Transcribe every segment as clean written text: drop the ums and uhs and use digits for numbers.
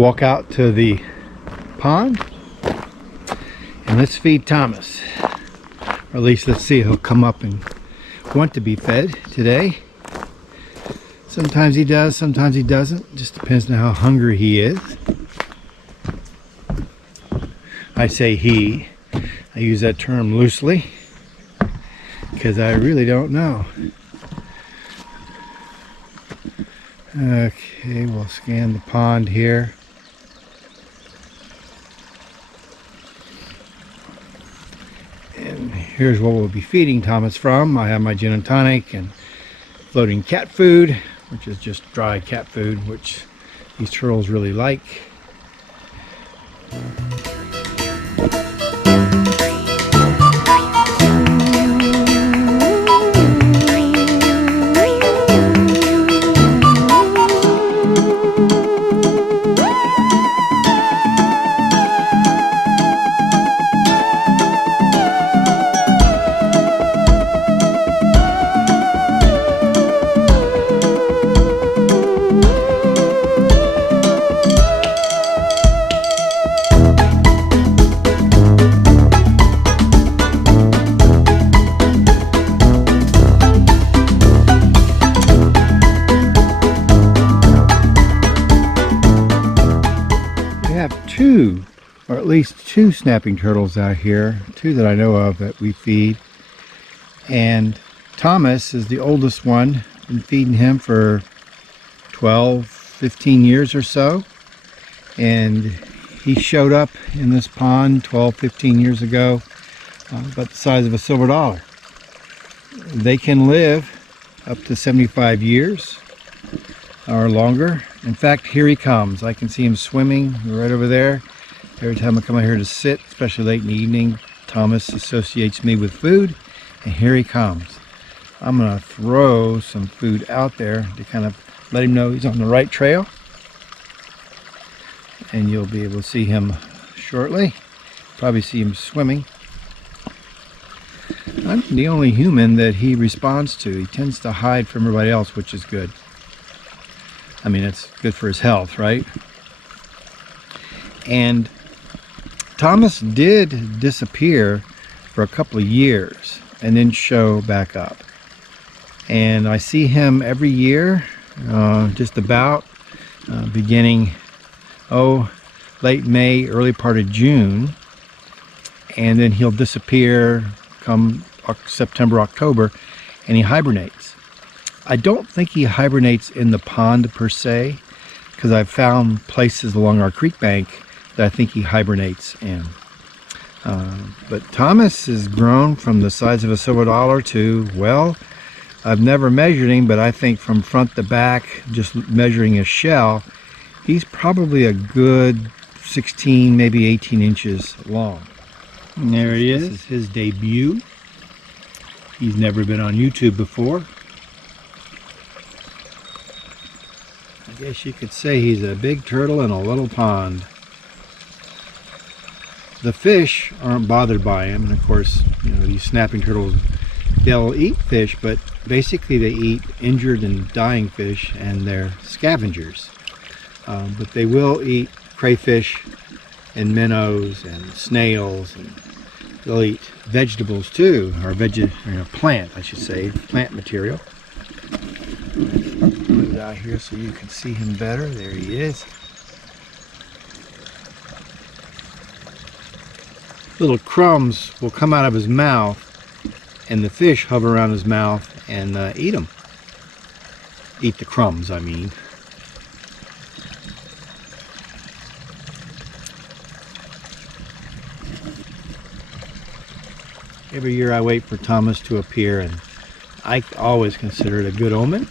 walk out to the pond and let's feed Thomas. Or at least let's see if he'll come up and want to be fed today. Sometimes he does, sometimes he doesn't. Just depends on how hungry he is. I say he. I use that term loosely because I really don't know. Okay, we'll scan the pond here. And here's what we'll be feeding Thomas from. I have my gin and tonic and floating cat food, which is just dry cat food, which these turtles really like. Two, or at least two snapping turtles out here, two that I know of that we feed. And Thomas is the oldest one. Been feeding him for 12-15 years or so, and he showed up in this pond 12-15 years ago, about the size of a silver dollar. They can live up to 75 years or longer. In fact, here he comes. I can see him swimming right over there. Every time I come out here to sit, especially late in the evening, Thomas associates me with food, and here he comes. I'm going to throw some food out there to kind of let him know he's on the right trail. And you'll be able to see him shortly. Probably see him swimming. I'm the only human that he responds to. He tends to hide from everybody else, which is good. I mean, it's good for his health, right? And Thomas did disappear for a couple of years and then show back up. And I see him every year, just about beginning, late May, early part of June. And then he'll disappear come September, October, and he hibernates. I don't think he hibernates in the pond per se, because I've found places along our creek bank that I think he hibernates in. But Thomas has grown from the size of a silver dollar to, well, I've never measured him, but I think from front to back, just measuring his shell, he's probably a good 16, maybe 18 inches long. And there he is. This is his debut. He's never been on YouTube before. I guess you could say he's a big turtle in a little pond. The fish aren't bothered by him, and of course, you know, these snapping turtles, they'll eat fish, but basically they eat injured and dying fish, and they're scavengers. But they will eat crayfish and minnows and snails, and they'll eat vegetables too, or plant, I should say, plant material. Put it out here so you can see him better. There he is. Little crumbs will come out of his mouth, and the fish hover around his mouth and eat them. Eat the crumbs, I mean. Every year I wait for Thomas to appear, and I always consider it a good omen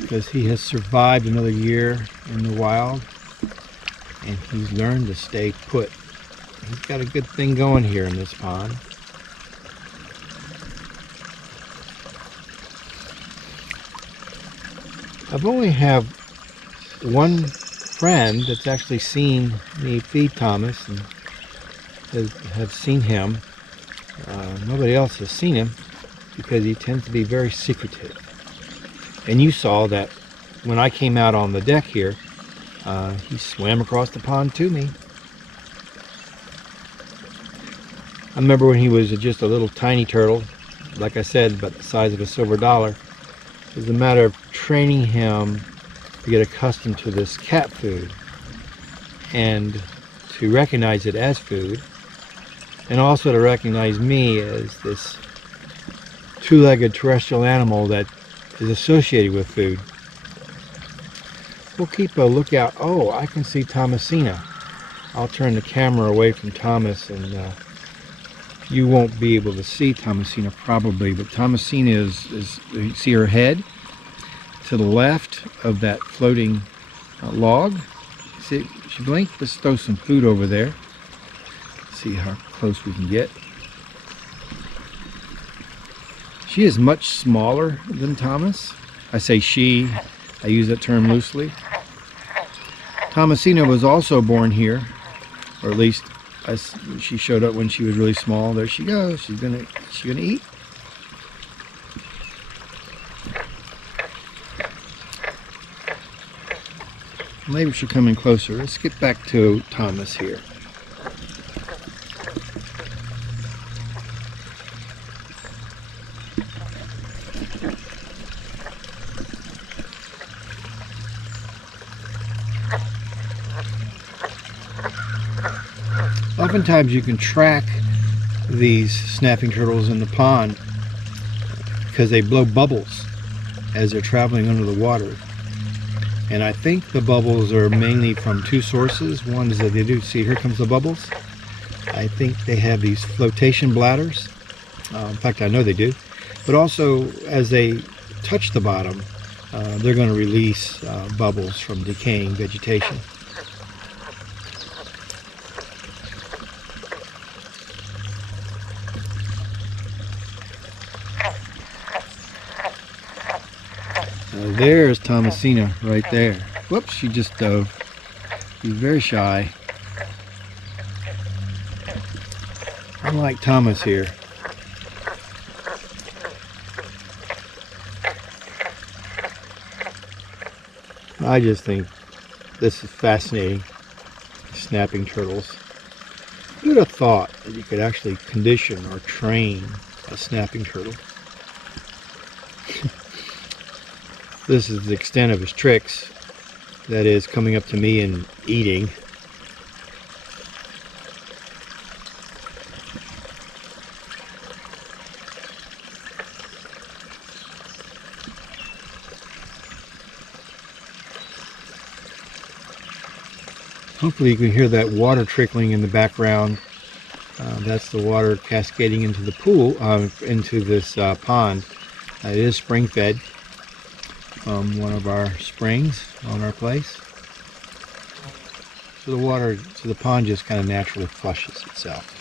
because he has survived another year in the wild, and he's learned to stay put. He's got a good thing going here in this pond. I've only have one friend that's actually seen me feed Thomas and have seen him. Nobody else has seen him because he tends to be very secretive. And you saw that when I came out on the deck here, He swam across the pond to me. I remember when he was just a little tiny turtle, like I said, about the size of a silver dollar. It was a matter of training him to get accustomed to this cat food and to recognize it as food, and also to recognize me as this two-legged terrestrial animal that is associated with food. We'll keep a lookout. Oh, I can see Thomasina. I'll turn the camera away from Thomas, and you won't be able to see Thomasina probably, but Thomasina is you see her head to the left of that floating log. See, she blinked. Let's throw some food over there. See how close we can get. She is much smaller than Thomas. I say she, I use that term loosely. Thomasina was also born here, or at least she showed up when she was really small. There she goes. She's gonna eat. Maybe she'll come in closer. Let's get back to Thomas here. Oftentimes you can track these snapping turtles in the pond because they blow bubbles as they're traveling under the water. And I think the bubbles are mainly from two sources. One is that they do, see, here comes the bubbles. I think they have these flotation bladders. In fact, I know they do. But also, as they touch the bottom, they're going to release bubbles from decaying vegetation. There's Thomasina right there. Whoops, she just dove. She's very shy. Unlike Thomas here. I just think this is fascinating. Snapping turtles. Who would have thought that you could actually condition or train a snapping turtle? This is the extent of his tricks. That is, coming up to me and eating. Hopefully you can hear that water trickling in the background. That's the water cascading into the pool, into this pond. It is spring fed from one of our springs on our place. So the pond just kind of naturally flushes itself.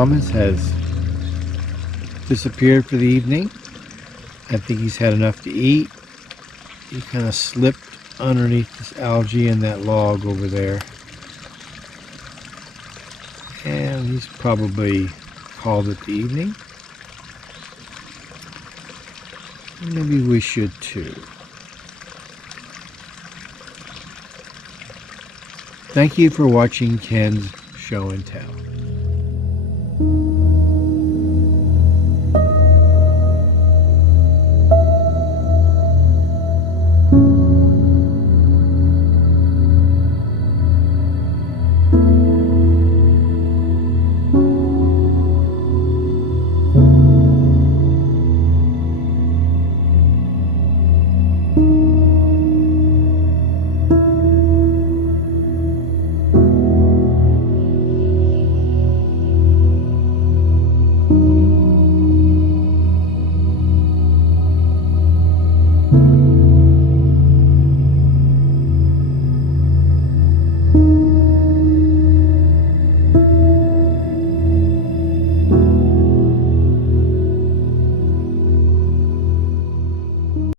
Thomas has disappeared for the evening. I think he's had enough to eat. He kind of slipped underneath this algae and that log over there. And he's probably called it the evening. Maybe we should too. Thank you for watching Ken's Show and Tell.